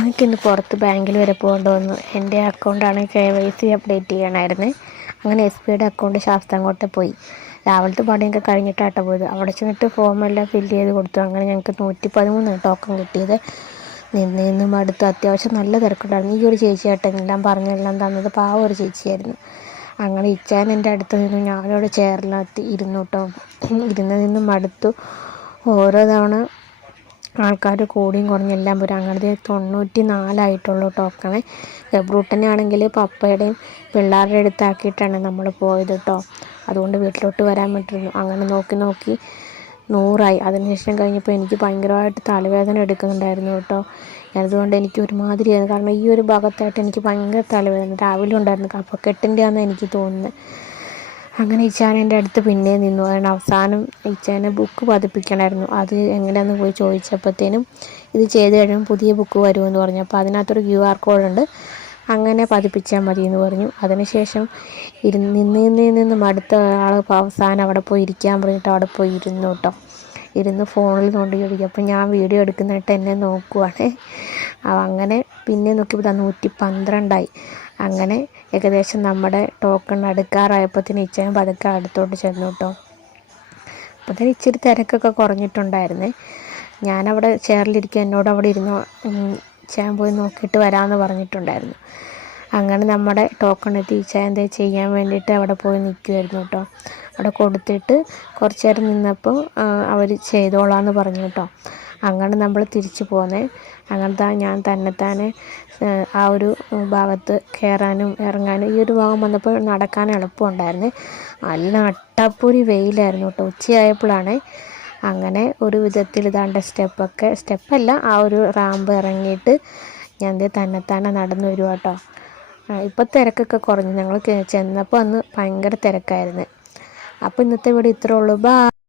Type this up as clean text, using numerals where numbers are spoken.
എനിക്കിന്ന് പുറത്ത് ബാങ്കിൽ വരെ പോകേണ്ടി വന്നു. എൻ്റെ അക്കൗണ്ടാണ് KYC അപ്ഡേറ്റ് ചെയ്യണമായിരുന്നു. അങ്ങനെ SBIയുടെ അക്കൗണ്ട് ശാസ്താംകോട്ടയിൽ പോയി. രാവിലത്തെ പണിയൊക്കെ കഴിഞ്ഞിട്ടാട്ടോ പോയത്. അവിടെ ചെന്നിട്ട് ഫോമെല്ലാം ഫില്ല് ചെയ്ത് കൊടുത്തു. അങ്ങനെ ഞങ്ങൾക്ക് 113 ടോക്കൺ കിട്ടിയത്. നിന്നും അടുത്ത് അത്യാവശ്യം നല്ല തിരക്കുണ്ടായിരുന്നു. ഈ ഒരു ചേച്ചിയായിട്ട് എല്ലാം പറഞ്ഞെല്ലാം തന്നത് പാവം ഒരു ചേച്ചിയായിരുന്നു. അങ്ങനെ ഇച്ചാൻ എൻ്റെ അടുത്ത് നിന്നു. ഞാനവിടെ ചെയറിനകത്ത് ഇരുന്നു കേട്ടോ. നിന്നും മടുത്തു. ഓരോ തവണ ആൾക്കാർ കൂടിയും കുറഞ്ഞും എല്ലാം പോരും. അങ്ങനത്തെ 94 ടോക്കണേ. ഗബ്രൂട്ടനെ ആണെങ്കിൽ പപ്പയുടെയും പിള്ളേരുടെ അടുത്താക്കിയിട്ടാണ് നമ്മൾ പോയത് കേട്ടോ. അതുകൊണ്ട് വീട്ടിലോട്ട് വരാൻ പറ്റുന്നു. അങ്ങനെ നോക്കി 100 അതിനുശേഷം കഴിഞ്ഞപ്പോൾ എനിക്ക് ഭയങ്കരമായിട്ട് തലവേദന എടുക്കുന്നുണ്ടായിരുന്നു കേട്ടോ. അതുകൊണ്ട് എനിക്ക് ഒരുമാതിരിയായിരുന്നു. കാരണം ഈ ഒരു ഭാഗത്തായിട്ട് എനിക്ക് ഭയങ്കര തലവേദന രാവിലെ ഉണ്ടായിരുന്നു. കഫക്കെട്ടിൻ്റെ ആണെന്ന് എനിക്ക് തോന്നുന്നത്. അങ്ങനെ ഇച്ചാൻ എൻ്റെ അടുത്ത് പിന്നെ നിന്നു. അതിന് അവസാനം ഇച്ചാനെ ബുക്ക് പതിപ്പിക്കണമായിരുന്നു. അത് എങ്ങനെയാണെന്ന് പോയി ചോദിച്ചപ്പോഴത്തേനും ഇത് ചെയ്ത് കഴിയുമ്പോൾ പുതിയ ബുക്ക് വരുമെന്ന് പറഞ്ഞു. അപ്പോൾ അതിനകത്തൊരു QR കോഡുണ്ട്, അങ്ങനെ പതിപ്പിച്ചാൽ മതി എന്ന് പറഞ്ഞു. അതിനുശേഷം നിന്ന് മടുത്ത ആൾ അവസാനം അവിടെ പോയി ഇരിക്കാൻ പറഞ്ഞിട്ട് അവിടെ പോയി ഇരുന്നു കേട്ടോ. ഇരുന്ന് ഫോണിൽ നോണ്ടിയിരിക്കും. അപ്പോൾ ഞാൻ വീഡിയോ എടുക്കുന്നതായിട്ട് എന്നെ നോക്കുവാണ്. അങ്ങനെ പിന്നെ നോക്കിയപ്പോൾ 112. അങ്ങനെ ഏകദേശം നമ്മുടെ ടോക്കൺ അടുക്കാറായപ്പോഴത്തേന് ഇച്ചാൻ പതുക്കെ അടുത്തോട്ട് ചെന്നു കേട്ടോ. അപ്പോഴത്തേന് ഇച്ചിരി തിരക്കൊക്കെ കുറഞ്ഞിട്ടുണ്ടായിരുന്നേ. ഞാനവിടെ ചെയറിലിരിക്കുക, എന്നോട് അവിടെ ഇരുന്ന് ഇച്ചാൻ പോയി നോക്കിയിട്ട് വരാമെന്ന് പറഞ്ഞിട്ടുണ്ടായിരുന്നു. അങ്ങനെ നമ്മുടെ ടോക്കൺ എത്തി. ഇച്ചാൻ എന്താ ചെയ്യാൻ വേണ്ടിയിട്ട് അവിടെ പോയി നിൽക്കുമായിരുന്നു കേട്ടോ. അവിടെ കൊടുത്തിട്ട് കുറച്ച് നേരം നിന്നപ്പോൾ അവർ ചെയ്തോളാമെന്ന് പറഞ്ഞു കേട്ടോ. അങ്ങനെ നമ്മൾ തിരിച്ചു പോന്നേ. അങ്ങനത്തെ ഞാൻ തന്നെത്താനെ ആ ഒരു ഭാഗത്ത് കയറാനും ഇറങ്ങാനും ഈ ഒരു ഭാഗം വന്നപ്പോൾ നടക്കാൻ എളുപ്പമുണ്ടായിരുന്നു. നല്ല അട്ടപ്പൊരി വെയിലായിരുന്നു കേട്ടോ. ഉച്ചയായപ്പോഴാണ് അങ്ങനെ ഒരു വിധത്തിൽ ഇതാണ്ട് സ്റ്റെപ്പല്ല ആ ഒരു റാമ്പ് ഇറങ്ങിയിട്ട് ഞാൻ തന്നെത്താനെ നടന്നു വരും കേട്ടോ. ഇപ്പോൾ തിരക്കൊക്കെ കുറഞ്ഞു. ഞങ്ങൾ ചെന്നപ്പോൾ അന്ന് ഭയങ്കര തിരക്കായിരുന്നു. അപ്പോൾ ഇന്നത്തെ വീഡിയോ ഇത്രേ ഉള്ളൂ. ബൈ.